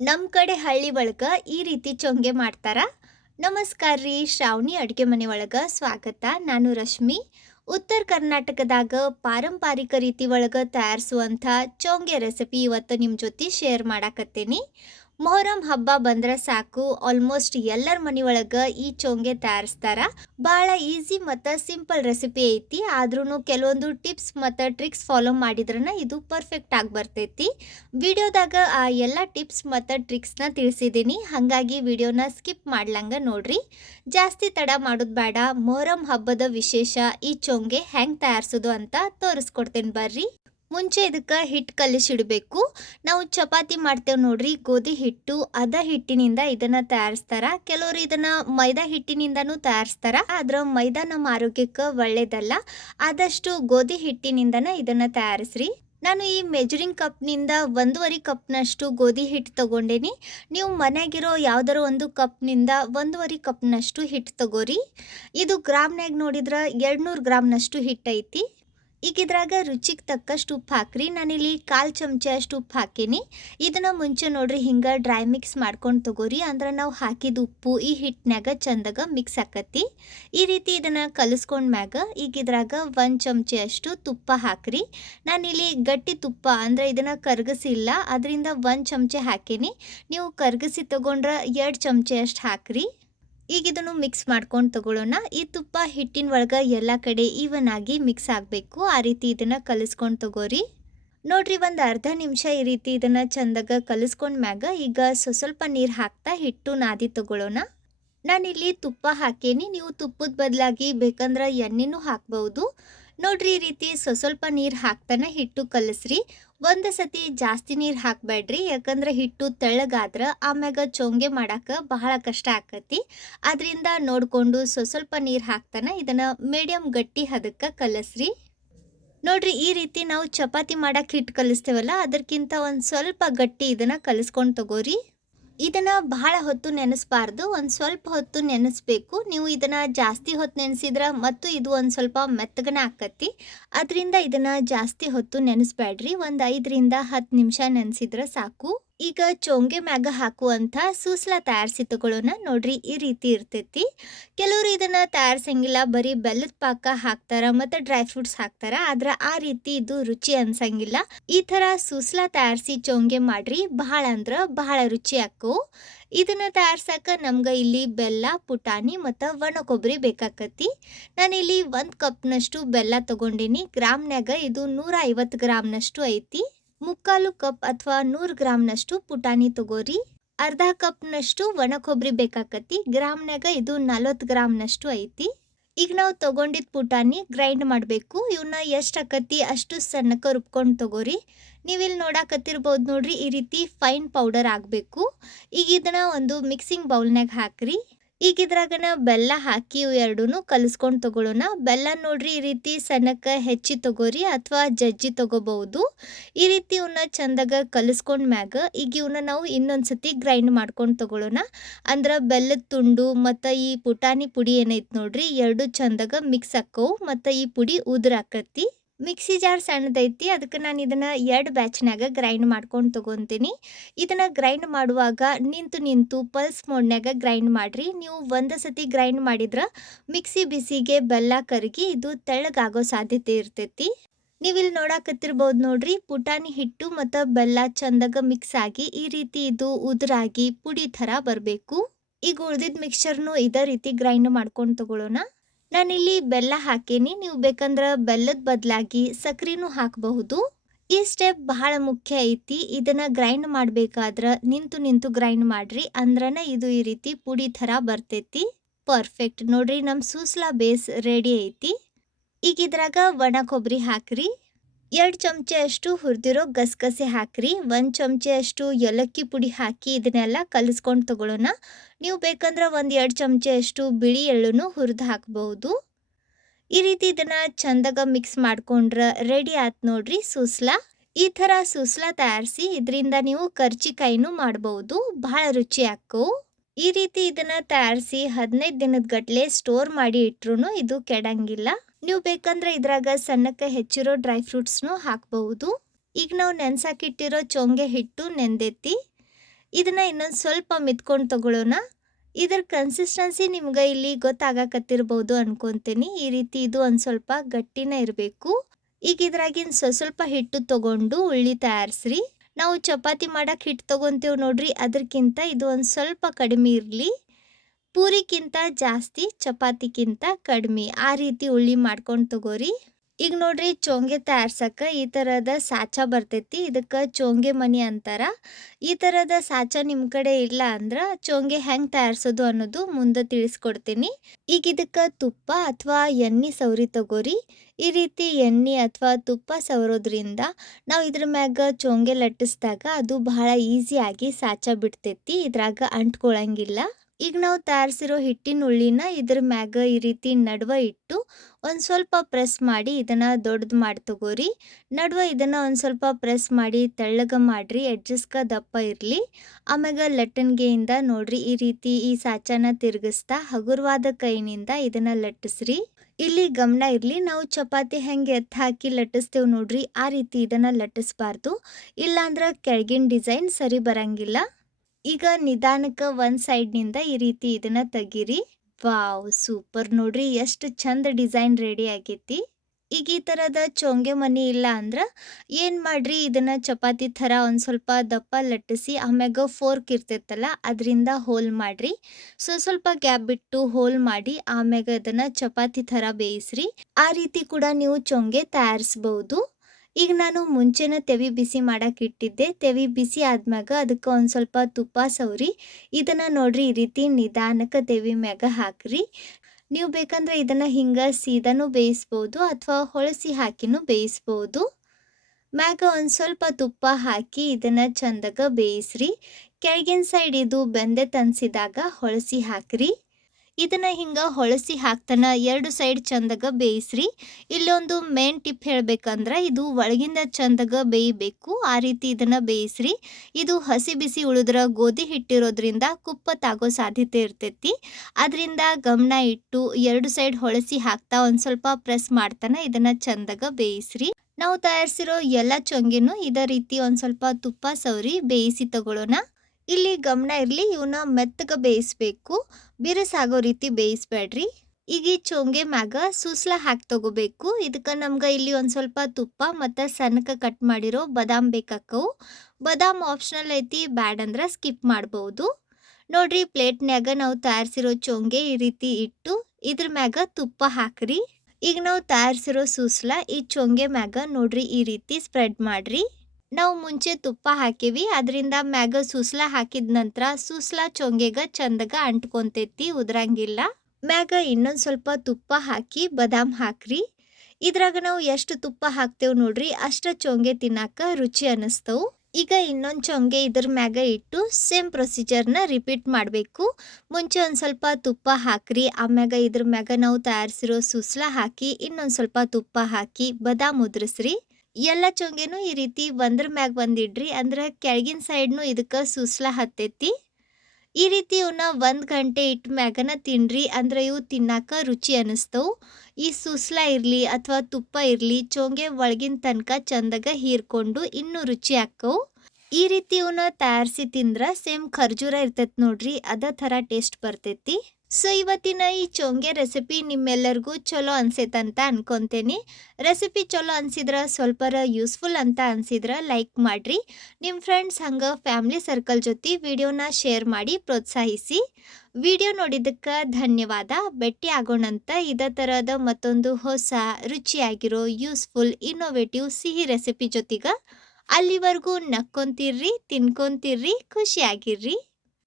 ನಮ್ಮ ಕಡೆ ಹಳ್ಳಿ ಒಳಗ ಈ ರೀತಿ ಚೊಂಗೆ ಮಾಡ್ತಾರ. ನಮಸ್ಕಾರ ರೀ, ಶ್ರಾವಣಿ ಅಡುಗೆ ಮನೆ ಒಳಗ ಸ್ವಾಗತ. ನಾನು ರಶ್ಮಿ. ಉತ್ತರ ಕರ್ನಾಟಕದಾಗ ಪಾರಂಪರಿಕ ರೀತಿ ಒಳಗ ತಯಾರಿಸುವಂಥ ಚೊಂಗೆ ರೆಸಿಪಿ ಇವತ್ತು ನಿಮ್ಮ ಜೊತೆ ಶೇರ್ ಮಾಡಾಕತ್ತೇನಿ. ಮೊಹರಂ ಹಬ್ಬ ಬಂದ್ರೆ ಸಾಕು, ಆಲ್ಮೋಸ್ಟ್ ಎಲ್ಲರ ಮನೆ ಒಳಗ ಈ ಚೊಂಗೆ ತಯಾರಿಸ್ತಾರ. ಭಾಳ ಈಸಿ ಮತ್ತು ಸಿಂಪಲ್ ರೆಸಿಪಿ ಐತಿ. ಆದ್ರೂ ಕೆಲವೊಂದು ಟಿಪ್ಸ್ ಮತ್ತು ಟ್ರಿಕ್ಸ್ ಫಾಲೋ ಮಾಡಿದ್ರನ ಇದು ಪರ್ಫೆಕ್ಟ್ ಆಗಿ ಬರ್ತೈತಿ. ವಿಡಿಯೋದಾಗ ಆ ಎಲ್ಲ ಟಿಪ್ಸ್ ಮತ್ತು ಟ್ರಿಕ್ಸ್ನ ತಿಳಿಸಿದ್ದೀನಿ, ಹಾಗಾಗಿ ವಿಡಿಯೋನ ಸ್ಕಿಪ್ ಮಾಡ್ಲಂಗ ನೋಡ್ರಿ. ಜಾಸ್ತಿ ತಡ ಮಾಡೋದು ಬೇಡ. ಮೊಹರಂ ಹಬ್ಬದ ವಿಶೇಷ ಈ ಚೊಂಗೆ ಹೆಂಗೆ ತಯಾರಿಸೋದು ಅಂತ ತೋರಿಸ್ಕೊಡ್ತೇನೆ ಬರ್ರಿ. ಮುಂಚೆ ಇದಕ್ಕೆ ಹಿಟ್ಟು ಕಲಿಸಿಡಬೇಕು. ನಾವು ಚಪಾತಿ ಮಾಡ್ತೇವೆ ನೋಡ್ರಿ, ಗೋಧಿ ಹಿಟ್ಟು, ಅದ ಹಿಟ್ಟಿನಿಂದ ಇದನ್ನ ತಯಾರಿಸ್ತಾರ. ಕೆಲವರು ಇದನ್ನ ಮೈದಾ ಹಿಟ್ಟಿನಿಂದನೂ ತಯಾರಿಸ್ತಾರ. ಆದ್ರೆ ಮೈದಾ ನಮ್ಮ ಆರೋಗ್ಯಕ್ಕೆ ಒಳ್ಳೇದಲ್ಲ. ಆದಷ್ಟು ಗೋಧಿ ಹಿಟ್ಟಿನಿಂದನ ಇದನ್ನ ತಯಾರಿಸ್ರಿ. ನಾನು ಈ ಮೆಜರಿಂಗ್ ಕಪ್ನಿಂದ 1.5 ಕಪ್ನಷ್ಟು ಗೋಧಿ ಹಿಟ್ಟು ತಗೊಂಡೇನಿ. ನೀವು ಮನೆಯಾಗಿರೋ ಯಾವ್ದಾರು ಒಂದು ಕಪ್ನಿಂದ 1.5 ಕಪ್ನಷ್ಟು ಹಿಟ್ಟು ತಗೋರಿ. ಇದು ಗ್ರಾಮ್ನಾಗ ನೋಡಿದ್ರೆ 200 ಗ್ರಾಮ್ನಷ್ಟು ಹಿಟ್ಟು ಐತಿ. ಈಗ ಇದ್ರಾಗ ರುಚಿಗೆ ತಕ್ಕಷ್ಟು ಉಪ್ಪು ಹಾಕ್ರಿ. ನಾನಿಲ್ಲಿ 1/4 ಚಮಚ ಅಷ್ಟು ಉಪ್ಪು ಹಾಕೀನಿ. ಇದನ್ನ ಮುಂಚೆ ನೋಡ್ರಿ ಹಿಂಗೆ ಡ್ರೈ ಮಿಕ್ಸ್ ಮಾಡ್ಕೊಂಡು ತಗೋರಿ. ಅಂದ್ರೆ ನಾವು ಹಾಕಿದ ಉಪ್ಪು ಈ ಹಿಟ್ಟಿನಾಗ ಚಂದಾಗ ಮಿಕ್ಸ್ ಆಕತಿ. ಈ ರೀತಿ ಇದನ್ನ ಕಲಿಸ್ಕೊಂಡ್ಮ್ಯಾಗ ಈಗ ಇದ್ರಾಗ 1 ಚಮಚ ಅಷ್ಟು ತುಪ್ಪ ಹಾಕ್ರಿ. ನಾನಿಲ್ಲಿ ಗಟ್ಟಿ ತುಪ್ಪ ಅಂದ್ರೆ ಇದನ್ನ ಕರಗಿಸಿಲ್ಲ, ಅದರಿಂದ 1 ಚಮಚ ಹಾಕೀನಿ. ನೀವು ಕರಗಿಸಿ ತಗೊಂಡ್ರೆ 2 ಚಮಚ ಅಷ್ಟು ಹಾಕ್ರಿ. ಈಗ ಇದನ್ನು ಮಿಕ್ಸ್ ಮಾಡ್ಕೊಂಡು ತಗೊಳ್ಳೋಣ. ಈ ತುಪ್ಪ ಹಿಟ್ಟಿನ ಒಳಗೆ ಎಲ್ಲ ಕಡೆ ಈವನ್ ಆಗಿ ಮಿಕ್ಸ್ ಆಗಬೇಕು. ಆ ರೀತಿ ಇದನ್ನು ಕಲಿಸ್ಕೊಂಡು ತಗೋರಿ. ನೋಡ್ರಿ, ಒಂದು ಅರ್ಧ ನಿಮಿಷ ಈ ರೀತಿ ಇದನ್ನು ಚಂದಾಗ ಕಲಿಸ್ಕೊಂಡ್ಮ್ಯಾಗ ಈಗ ಸ್ವಲ್ಪ ನೀರು ಹಾಕ್ತಾ ಹಿಟ್ಟು ನಾದಿ ತಗೊಳ್ಳೋಣ. ನಾನಿಲ್ಲಿ ತುಪ್ಪ ಹಾಕೇನಿ. ನೀವು ತುಪ್ಪದ ಬದಲಾಗಿ ಬೇಕಂದ್ರೆ ಎಣ್ಣೆನೂ ಹಾಕ್ಬಹುದು. ನೋಡ್ರಿ, ಈ ರೀತಿ ಸ್ವಲ್ಪ ನೀರು ಹಾಕ್ತಾನೆ ಹಿಟ್ಟು ಕಲಸ್ರಿ. ಒಂದು ಸತಿ ಜಾಸ್ತಿ ನೀರು ಹಾಕಬೇಡ್ರಿ, ಯಾಕಂದ್ರೆ ಹಿಟ್ಟು ತೆಳ್ಳಗಾದ್ರೆ ಆಮ್ಯಾಗ ಚೊಂಗೆ ಮಾಡಾಕ ಬಹಳ ಕಷ್ಟ ಆಕತಿ. ಅದರಿಂದ ನೋಡಿಕೊಂಡು ಸ್ವಲ್ಪ ನೀರು ಹಾಕ್ತಾನೆ ಇದನ್ನ ಮೀಡಿಯಂ ಗಟ್ಟಿ ಹದಕ್ಕೆ ಕಲಸ್ರಿ. ನೋಡ್ರಿ, ಈ ರೀತಿ ನಾವು ಚಪಾತಿ ಮಾಡಕ್ಕೆ ಹಿಟ್ಟು ಕಲಿಸ್ತೇವಲ್ಲ, ಅದಕ್ಕಿಂತ ಒಂದು ಸ್ವಲ್ಪ ಗಟ್ಟಿ ಇದನ್ನ ಕಲಿಸ್ಕೊಂಡು ತಗೋರಿ. ಇದನ್ನ ಬಹಳ ಹೊತ್ತು ನೆನೆಸಬಾರ್ದು, ಒಂದು ಸ್ವಲ್ಪ ಹೊತ್ತು ನೆನೆಸ್ಬೇಕು. ನೀವು ಇದನ್ನ ಜಾಸ್ತಿ ಹೊತ್ತು ನೆನೆಸಿದ್ರೆ ಮತ್ತು ಇದು ಒಂದು ಸ್ವಲ್ಪ ಮೆತ್ತಗನ ಆಕತಿ. ಅದರಿಂದ ಇದನ್ನ ಜಾಸ್ತಿ ಹೊತ್ತು ನೆನೆಸ್ಬೇಡ್ರಿ. ಒಂದು 5ರಿಂದ 10 ನಿಮಿಷ ನೆನೆಸಿದ್ರೆ ಸಾಕು. ಈಗ ಚೊಂಗೆ ಮ್ಯಾಗ ಹಾಕುವಂಥ ಸೂಸ್ಲ ತಯಾರಿಸಿ ತಗೊಳ್ಳೋಣ. ನೋಡ್ರಿ, ಈ ರೀತಿ ಇರ್ತೈತಿ. ಕೆಲವರು ಇದನ್ನ ತಯಾರಿಸಂಗಿಲ್ಲ, ಬರೀ ಬೆಲ್ಲದ ಪಾಕ ಹಾಕ್ತಾರ ಮತ್ತು ಡ್ರೈ ಫ್ರೂಟ್ಸ್ ಹಾಕ್ತಾರ. ಆದ್ರೆ ಆ ರೀತಿ ಇದು ರುಚಿ ಅನ್ಸಂಗಿಲ್ಲ. ಈ ಥರ ಸೂಸ್ಲ ತಯಾರಿಸಿ ಚೊಂಗೆ ಮಾಡ್ರಿ, ಬಹಳ ಅಂದ್ರೆ ಬಹಳ ರುಚಿ ಆಕ್ಕವು. ಇದನ್ನ ತಯಾರ್ಸಕ ನಮ್ಗೆ ಇಲ್ಲಿ ಬೆಲ್ಲ, ಪುಟಾಣಿ ಮತ್ತು ಒಣ ಕೊಬ್ಬರಿ ಬೇಕಾಕತಿ. ನಾನಿಲ್ಲಿ 1 ಕಪ್ನಷ್ಟು ಬೆಲ್ಲ ತಗೊಂಡಿನಿ. ಗ್ರಾಮ್ನಾಗ ಇದು 150 ಗ್ರಾಮ್ನಷ್ಟು ಐತಿ. 3/4 ಕಪ್ ಅಥವಾ 100 ಗ್ರಾಮ್ನಷ್ಟು ಪುಟಾಣಿ ತಗೋರಿ. ಅರ್ಧ ಕಪ್ನಷ್ಟು ಒಣ ಕೊಬ್ಬರಿ ಬೇಕಾಕತಿ. ಗ್ರಾಮ್ನಾಗ ಇದು 40 ಗ್ರಾಮ್ನಷ್ಟು ಐತಿ. ಈಗ ನಾವು ತಗೊಂಡಿದ್ದ ಪುಟಾಣಿ ಗ್ರೈಂಡ್ ಮಾಡಬೇಕು. ಇವನ್ನ ಎಷ್ಟು ಆಕತಿ ಅಷ್ಟು ಸಣ್ಣಕ್ಕೆ ರುಬ್ಕೊಂಡು ತಗೋರಿ. ನೀವಿಲ್ಲಿ ನೋಡಾಕತ್ತಿರ್ಬೋದು ನೋಡ್ರಿ, ಈ ರೀತಿ ಫೈನ್ ಪೌಡರ್ ಆಗಬೇಕು. ಈಗ ಇದನ್ನ ಒಂದು ಮಿಕ್ಸಿಂಗ್ ಬೌಲ್ನಾಗ ಹಾಕ್ರಿ. ಈಗ ಇದ್ರಾಗನ ಬೆಲ್ಲ ಹಾಕಿ ಇವು ಎರಡೂ ಕಲಿಸ್ಕೊಂಡು ತಗೊಳ್ಳೋಣ. ಬೆಲ್ಲ ನೋಡ್ರಿ, ಈ ರೀತಿ ಸಣ್ಣಕ್ಕೆ ಹೆಚ್ಚಿ ತಗೋರಿ ಅಥವಾ ಜಜ್ಜಿ ತಗೋಬಹುದು. ಈ ರೀತಿ ಇವನ್ನ ಚಂದಾಗ ಕಲಿಸ್ಕೊಂಡ್ಮ್ಯಾಗ ಈಗ ಇವನ್ನ ನಾವು ಇನ್ನೊಂದ್ಸತಿ ಗ್ರೈಂಡ್ ಮಾಡ್ಕೊಂಡು ತಗೊಳ್ಳೋಣ. ಅಂದ್ರೆ ಬೆಲ್ಲದ ತುಂಡು ಮತ್ತು ಈ ಪುಟಾಣಿ ಪುಡಿ ಏನೈತಿ ನೋಡ್ರಿ, ಎರಡು ಚಂದಾಗ ಮಿಕ್ಸ್ ಆಕ್ಕವು ಮತ್ತು ಈ ಪುಡಿ ಉದುರಾಕತಿ. ಮಿಕ್ಸಿ ಜಾರ್ ಸಣ್ಣದೈತಿ, ಅದಕ್ಕೆ ನಾನು ಇದನ್ನು 2 ಬ್ಯಾಚ್ನಾಗ ಗ್ರೈಂಡ್ ಮಾಡ್ಕೊಂಡು ತೊಗೊತೀನಿ. ಇದನ್ನು ಗ್ರೈಂಡ್ ಮಾಡುವಾಗ ನಿಂತು ಪಲ್ಸ್ ಮೋಡ್ನಾಗ ಗ್ರೈಂಡ್ ಮಾಡಿರಿ. ನೀವು ಒಂದು ಸತಿ ಗ್ರೈಂಡ್ ಮಾಡಿದ್ರೆ ಮಿಕ್ಸಿ ಬಿಸಿಗೆ ಬೆಲ್ಲ ಕರಗಿ ಇದು ತೆಳ್ಳಗಾಗೋ ಸಾಧ್ಯತೆ ಇರ್ತೈತಿ. ನೀವಿಲ್ಲಿ ನೋಡಾಕತ್ತಿರ್ಬೋದು ನೋಡ್ರಿ, ಪುಟಾಣಿ ಹಿಟ್ಟು ಮತ್ತು ಬೆಲ್ಲ ಚಂದಾಗ ಮಿಕ್ಸ್ ಆಗಿ ಈ ರೀತಿ ಇದು ಉದುರಾಗಿ ಪುಡಿ ಥರ ಬರಬೇಕು. ಈಗ ಉಳ್ದಿದ್ದ ಮಿಕ್ಸ್ಚರ್ನು ಇದೇ ರೀತಿ ಗ್ರೈಂಡ್ ಮಾಡ್ಕೊಂಡು ತಗೊಳ್ಳೋಣ. ನಾನಿಲ್ಲಿ ಬೆಲ್ಲ ಹಾಕೇನಿ. ನೀವು ಬೇಕಂದ್ರೆ ಬೆಲ್ಲದ ಬದಲಾಗಿ ಸಕ್ಕರೆನೂ ಹಾಕಬಹುದು. ಈ ಸ್ಟೆಪ್ ಬಹಳ ಮುಖ್ಯ ಐತಿ. ಇದನ್ನ ಗ್ರೈಂಡ್ ಮಾಡಬೇಕಾದ್ರೆ ನಿಂತು ಗ್ರೈಂಡ್ ಮಾಡ್ರಿ, ಅಂದ್ರನ ಇದು ಈ ರೀತಿ ಪುಡಿ ಥರ ಬರ್ತೈತಿ. ಪರ್ಫೆಕ್ಟ್. ನೋಡ್ರಿ, ನಮ್ಮ ಸೂಸ್ಲಾ ಬೇಸ್ ರೆಡಿ ಐತಿ. ಈಗ ಇದ್ರಾಗ ಒಣ ಕೊಬ್ಬರಿ ಹಾಕ್ರಿ. 2 ಚಮಚ ಅಷ್ಟು ಹುರಿದಿರೋ ಗಸಗಸೆ ಹಾಕ್ರಿ. 1 ಚಮಚ ಅಷ್ಟು ಏಲಕ್ಕಿ ಪುಡಿ ಹಾಕಿ ಇದನ್ನೆಲ್ಲ ಕಲಿಸ್ಕೊಂಡು ತಗೊಳ್ಳೋಣ. ನೀವು ಬೇಕಂದ್ರೆ 1-2 ಚಮಚ ಅಷ್ಟು ಬಿಳಿ ಎಳ್ಳುನು ಹುರಿದು ಹಾಕಬಹುದು. ಈ ರೀತಿ ಇದನ್ನ ಚಂದಾಗ ಮಿಕ್ಸ್ ಮಾಡ್ಕೊಂಡ್ರೆ ರೆಡಿ ಆತ್ ನೋಡ್ರಿ ಸೂಸ್ಲಾ. ಈ ಥರ ಸೂಸ್ಲಾ ತಯಾರಿಸಿ ಇದರಿಂದ ನೀವು ಕರ್ಚಿಕಾಯಿನೂ ಮಾಡಬಹುದು. ಬಹಳ ರುಚಿ ಆಕ್ಕವು. ಈ ರೀತಿ ಇದನ್ನ ತಯಾರಿಸಿ 15 ದಿನದ ಗಟ್ಲೆ ಸ್ಟೋರ್ ಮಾಡಿ ಇಟ್ರು ಇದು ಕೆಡಂಗಿಲ್ಲ. ನೀವು ಬೇಕಂದ್ರೆ ಇದ್ರಾಗ ಸಣ್ಣಕ್ಕೆ ಹೆಚ್ಚಿರೋ ಡ್ರೈ ಫ್ರೂಟ್ಸ್ನು ಹಾಕಬಹುದು. ಈಗ ನಾವು ನೆನ್ಸಾಕಿಟ್ಟಿರೋ ಚೊಂಗೆ ಹಿಟ್ಟು ನೆಂದೈತಿ. ಇದನ್ನ ಇನ್ನೊಂದು ಸ್ವಲ್ಪ ಮಿತ್ಕೊಂಡು ತಗೊಳ್ಳೋಣ. ಇದರ ಕನ್ಸಿಸ್ಟೆನ್ಸಿ ನಿಮ್ಗೆ ಇಲ್ಲಿ ಗೊತ್ತಾಗಕತ್ತಿರ್ಬೋದು ಅನ್ಕೊಂತೀನಿ. ಈ ರೀತಿ ಇದು ಒಂದು ಸ್ವಲ್ಪ ಗಟ್ಟಿನೇ ಇರಬೇಕು. ಈಗ ಇದ್ರಾಗಿನ ಸ್ವಲ್ಪ ಹಿಟ್ಟು ತಗೊಂಡು ಉಳ್ಳಿ ತಯಾರಿಸ್ರಿ. ನಾವು ಚಪಾತಿ ಮಾಡಕ್ಕೆ ಹಿಟ್ಟು ತಗೊಂತೀವಿ ನೋಡ್ರಿ, ಅದಕ್ಕಿಂತ ಇದು ಒಂದು ಸ್ವಲ್ಪ ಕಡಿಮೆ ಇರಲಿ. ಪೂರಿಕ್ಕಿಂತ ಜಾಸ್ತಿ, ಚಪಾತಿಗಿಂತ ಕಡಿಮೆ, ಆ ರೀತಿ ಉಳ್ಳಿ ಮಾಡ್ಕೊಂಡು ತಗೋರಿ. ಈಗ ನೋಡ್ರಿ, ಚೋಂಗೆ ತಯಾರ್ಸಕ್ಕೆ ಈ ಥರದ ಸಾಚ ಬರ್ತೈತಿ. ಇದಕ್ಕೆ ಚೋಂಗೆ ಮಣಿ ಅಂತಾರ. ಈ ಥರದ ಸಾಚ ನಿಮ್ಮ ಕಡೆ ಇಲ್ಲ ಅಂದ್ರೆ ಚೋಂಗೆ ಹೆಂಗೆ ತಯಾರಿಸೋದು ಅನ್ನೋದು ಮುಂದೆ ತಿಳಿಸ್ಕೊಡ್ತೀನಿ. ಈಗ ಇದಕ್ಕೆ ತುಪ್ಪ ಅಥವಾ ಎಣ್ಣೆ ಸವರಿ ತಗೋರಿ. ಈ ರೀತಿ ಎಣ್ಣೆ ಅಥವಾ ತುಪ್ಪ ಸವರೋದ್ರಿಂದ ನಾವು ಇದ್ರ ಮ್ಯಾಗ ಚೋಂಗೆ ಲಟ್ಟಿಸಿದಾಗ ಅದು ಬಹಳ ಈಸಿಯಾಗಿ ಸಾಚ ಬಿಡ್ತೈತಿ, ಇದ್ರಾಗ ಅಂಟ್ಕೊಳಂಗಿಲ್ಲ. ಈಗ ನಾವು ತಯಾರಿಸಿರೋ ಹಿಟ್ಟಿನ ಉಳ್ಳಿನ ಇದ್ರ ಮ್ಯಾಗ ಈ ರೀತಿ ನಡುವೆ ಇಟ್ಟು ಒಂದು ಸ್ವಲ್ಪ ಪ್ರೆಸ್ ಮಾಡಿ ಇದನ್ನು ದೊಡ್ಡದು ಮಾಡಿ ತಗೋರಿ. ನಡುವೆ ಇದನ್ನು ಒಂದು ಸ್ವಲ್ಪ ಪ್ರೆಸ್ ಮಾಡಿ ತೆಳ್ಳಗೆ ಮಾಡಿರಿ, ಎಡ್ಜಸ್ಕ ದಪ್ಪ ಇರಲಿ. ಆಮ್ಯಾಗ ಲಟ್ಟಣಿಗೆಯಿಂದ ನೋಡ್ರಿ ಈ ರೀತಿ ಈ ಸಾಚನ ತಿರುಗಿಸ್ತಾ ಹಗುರವಾದ ಕೈನಿಂದ ಇದನ್ನು ಲಟ್ಟಿಸ್ರಿ. ಇಲ್ಲಿ ಗಮನ ಇರಲಿ, ನಾವು ಚಪಾತಿ ಹೆಂಗೆ ಎತ್ತು ಹಾಕಿ ಲಟ್ಟಿಸ್ತೇವೆ ನೋಡ್ರಿ, ಆ ರೀತಿ ಇದನ್ನು ಲಟ್ಟಿಸ್ಬಾರ್ದು, ಇಲ್ಲಾಂದ್ರೆ ಕೆಳಗಿನ ಡಿಸೈನ್ ಸರಿ ಬರಂಗಿಲ್ಲ. ಈಗ ನಿಧಾನಕ್ಕೆ ಒಂದು ಸೈಡ್ನಿಂದ ಈ ರೀತಿ ಇದನ್ನ ತೆಗೀರಿ. ವಾವ್, ಸೂಪರ್ ನೋಡ್ರಿ, ಎಷ್ಟು ಚಂದ ಡಿಸೈನ್ ರೆಡಿ ಆಗೈತಿ. ಈಗ ಈ ಥರದ ಚೋಂಗೆ ಮನಿ ಇಲ್ಲ ಅಂದ್ರೆ ಏನು ಮಾಡ್ರಿ, ಇದನ್ನ ಚಪಾತಿ ಥರ ಒಂದು ಸ್ವಲ್ಪ ದಪ್ಪ ಲಟ್ಟಿಸಿ ಆಮ್ಯಾಗ ಫೋರ್ಕ್ ಇರ್ತೈತಲ್ಲ ಅದರಿಂದ ಹೋಲ್ ಮಾಡ್ರಿ. ಸ್ವಲ್ಪ ಗ್ಯಾಪ್ ಬಿಟ್ಟು ಹೋಲ್ ಮಾಡಿ ಆಮ್ಯಾಗ ಇದನ್ನ ಚಪಾತಿ ಥರ ಬೇಯಿಸ್ರಿ. ಆ ರೀತಿ ಕೂಡ ನೀವು ಚೋಂಗೆ ತಯಾರಿಸ್ಬೋದು. ಈಗ ನಾನು ಮುಂಚೆನೇ ತೆವಿ ಬಿಸಿ ಮಾಡಕ್ಕೆ ಇಟ್ಟಿದ್ದೆ. ತೆವಿ ಬಿಸಿ ಆದ್ಮ್ಯಾಗ ಅದಕ್ಕೆ ಒಂದು ಸ್ವಲ್ಪ ತುಪ್ಪ ಸವರಿ ಇದನ್ನು ನೋಡ್ರಿ ಈ ರೀತಿ ನಿಧಾನಕ್ಕೆ ತೆವಿ ಮ್ಯಾಗ ಹಾಕ್ರಿ. ನೀವು ಬೇಕಂದ್ರೆ ಇದನ್ನು ಹಿಂಗೆ ಸೀದಾನೂ ಬೇಯಿಸ್ಬೋದು ಅಥವಾ ಹೊಳಸಿ ಹಾಕಿನೂ ಬೇಯಿಸ್ಬೋದು. ಮ್ಯಾಗ ಒಂದು ಸ್ವಲ್ಪ ತುಪ್ಪ ಹಾಕಿ ಇದನ್ನು ಚಂದಾಗ ಬೇಯಿಸ್ರಿ. ಕೆಳಗಿನ ಸೈಡ್ ಇದು ಬೆಂದೆ ತನ್ಸಿದಾಗ ಹೊಳಸಿ ಹಾಕ್ರಿ. ಇದನ್ನು ಹಿಂಗೆ ಹೊಳಸಿ ಹಾಕ್ತಾನ ಎರಡು ಸೈಡ್ ಚಂದಾಗ ಬೇಯಿಸ್ರಿ. ಇಲ್ಲೊಂದು ಮೇನ್ ಟಿಪ್ ಹೇಳ್ಬೇಕಂದ್ರೆ ಇದು ಒಳಗಿಂದ ಚಂದಾಗ ಬೇಯಬೇಕು, ಆ ರೀತಿ ಇದನ್ನು ಬೇಯಿಸ್ರಿ. ಇದು ಹಸಿ ಬಿಸಿ ಉಳಿದ್ರ ಗೋಧಿ ಹಿಟ್ಟಿರೋದ್ರಿಂದ ಕುಪ್ಪತ್ತಾಗೋ ಸಾಧ್ಯತೆ ಇರ್ತೈತಿ. ಅದರಿಂದ ಗಮನ ಇಟ್ಟು ಎರಡು ಸೈಡ್ ಹೊಳಸಿ ಹಾಕ್ತಾ ಒಂದು ಸ್ವಲ್ಪ ಪ್ರೆಸ್ ಮಾಡ್ತಾನೆ ಇದನ್ನು ಚಂದಾಗ ಬೇಯಿಸ್ರಿ. ನಾವು ತಯಾರಿಸಿರೋ ಎಲ್ಲ ಚೊಂಗೆನೂ ಇದೇ ರೀತಿ ಒಂದು ಸ್ವಲ್ಪ ತುಪ್ಪ ಸವರಿ ಬೇಯಿಸಿ ತಗೊಳ್ಳೋಣ. ಇಲ್ಲಿ ಗಮನ ಇರಲಿ, ಇವನ್ನ ಮೆತ್ತಗೆ ಬೇಯಿಸ್ಬೇಕು, ಬಿರುಸಾಗೋ ರೀತಿ ಬೇಯಿಸ್ಬೇಡ್ರಿ. ಈಗ ಈ ಚೋಂಗೆ ಮ್ಯಾಗ ಸೂಸ್ಲ ಹಾಕಿ ತಗೋಬೇಕು. ಇದಕ್ಕೆ ನಮ್ಗೆ ಇಲ್ಲಿ ಒಂದು ಸ್ವಲ್ಪ ತುಪ್ಪ ಮತ್ತು ಸಣ್ಣಕ್ಕೆ ಕಟ್ ಮಾಡಿರೋ ಬಾದಾಮ್ ಬೇಕಾಕವು. ಬಾದಾಮ್ ಆಪ್ಷನಲ್ ಐತಿ, ಬ್ಯಾಡ್ ಅಂದ್ರೆ ಸ್ಕಿಪ್ ಮಾಡ್ಬೋದು. ನೋಡ್ರಿ, ಪ್ಲೇಟ್ನ್ಯಾಗ ನಾವು ತಯಾರಿಸಿರೋ ಚೋಂಗೆ ಈ ರೀತಿ ಇಟ್ಟು ಇದ್ರ ಮ್ಯಾಗ ತುಪ್ಪ ಹಾಕ್ರಿ. ಈಗ ನಾವು ತಯಾರಿಸಿರೋ ಸೂಸ್ಲ ಈ ಚೋಂಗೆ ಮ್ಯಾಗ ನೋಡ್ರಿ ಈ ರೀತಿ ಸ್ಪ್ರೆಡ್ ಮಾಡ್ರಿ. ನಾವು ಮುಂಚೆ ತುಪ್ಪ ಹಾಕೀವಿ, ಅದರಿಂದ ಮ್ಯಾಗ ಸೂಸ್ಲ ಹಾಕಿದ ನಂತರ ಸೂಸ್ಲ ಚೊಂಗೆಗ ಚಂದಗ ಅಂಟ್ಕೊಂತೈತಿ, ಉದ್ರಂಗಿಲ್ಲ. ಮ್ಯಾಗ ಇನ್ನೊಂದು ಸ್ವಲ್ಪ ತುಪ್ಪ ಹಾಕಿ ಬಾದಾಮ್ ಹಾಕ್ರಿ. ಇದ್ರಾಗ ನಾವು ಎಷ್ಟು ತುಪ್ಪ ಹಾಕ್ತೇವೆ ನೋಡ್ರಿ ಅಷ್ಟು ಚೊಂಗೆ ತಿನ್ನಾಕ ರುಚಿ ಅನ್ನಿಸ್ತವು. ಈಗ ಇನ್ನೊಂದು ಚೊಂಗೆ ಇದ್ರ ಮ್ಯಾಗ ಇಟ್ಟು ಸೇಮ್ ಪ್ರೊಸೀಜರ್ನ ರಿಪೀಟ್ ಮಾಡಬೇಕು. ಮುಂಚೆ ಒಂದು ಸ್ವಲ್ಪ ತುಪ್ಪ ಹಾಕ್ರಿ, ಆಮ್ಯಾಗ ಇದ್ರ ಮ್ಯಾಗ ನಾವು ತಯಾರಿಸಿರೋ ಸೂಸ್ಲ ಹಾಕಿ ಇನ್ನೊಂದು ಸ್ವಲ್ಪ ತುಪ್ಪ ಹಾಕಿ ಬಾದಾಮ್ ಉದ್ರಿಸ್ರಿ. ಎಲ್ಲ ಚೊಂಗೆನೂ ಈ ರೀತಿ ಒಂದ್ರ ಮ್ಯಾಗ ಬಂದಿಡ್ರಿ, ಅಂದ್ರೆ ಕೆಳಗಿನ ಸೈಡ್ನು ಇದಕ್ಕೆ ಸೂಸ್ಲ ಹತ್ತೈತಿ. ಈ ರೀತಿ ಇವನ್ನ 1 ಗಂಟೆ ಇಟ್ಟು ಮ್ಯಾಗನ ತಿನ್ರಿ, ಅಂದ್ರೆ ಇವು ತಿನ್ನಾಕ ರುಚಿ ಅನ್ನಿಸ್ತವು. ಈ ಸೂಸ್ಲ ಇರಲಿ ಅಥವಾ ತುಪ್ಪ ಇರಲಿ ಚೊಂಗೆ ಒಳಗಿನ ತನಕ ಚಂದಾಗ ಹೀರ್ಕೊಂಡು ಇನ್ನೂ ರುಚಿ ಆಕ್ಕವು. ಈ ರೀತಿ ಇವನ್ನ ತಯಾರಿಸಿ ತಿಂದ್ರೆ ಸೇಮ್ ಖರ್ಜೂರ ಇರ್ತೈತಿ ನೋಡ್ರಿ, ಅದೇ ಥರ ಟೇಸ್ಟ್ ಬರ್ತೈತಿ. ಸೊ ಇವತ್ತಿನ ಈ ಚೋಂಗೆ ರೆಸಿಪಿ ನಿಮ್ಮೆಲ್ಲರಿಗೂ ಚಲೋ ಅನ್ಸೈತಂತ ಅನ್ಕೊತೇನೆ. ರೆಸಿಪಿ ಚಲೋ ಅನ್ಸಿದ್ರೆ ಸ್ವಲ್ಪರ ಯೂಸ್ಫುಲ್ ಅಂತ ಅನ್ಸಿದ್ರೆ ಲೈಕ್ ಮಾಡಿರಿ. ನಿಮ್ಮ ಫ್ರೆಂಡ್ಸ್ ಹಂಗೆ ಫ್ಯಾಮ್ಲಿ ಸರ್ಕಲ್ ಜೊತೆ ವಿಡಿಯೋನ ಶೇರ್ ಮಾಡಿ ಪ್ರೋತ್ಸಾಹಿಸಿ. ವಿಡಿಯೋ ನೋಡಿದ್ದಕ್ಕೆ ಧನ್ಯವಾದ. ಭೇಟಿ ಆಗೋಣಂತ ಇದೇ ಥರದ ಮತ್ತೊಂದು ಹೊಸ ರುಚಿಯಾಗಿರೋ ಯೂಸ್ಫುಲ್ ಇನ್ನೋವೇಟಿವ್ ಸಿಹಿ ರೆಸಿಪಿ ಜೊತೆಗೆ. ಅಲ್ಲಿವರೆಗೂ ನಕ್ಕೊಂತಿರ್ರಿ, ತಿನ್ಕೊಂತಿರ್ರಿ, ಖುಷಿಯಾಗಿರ್ರಿ.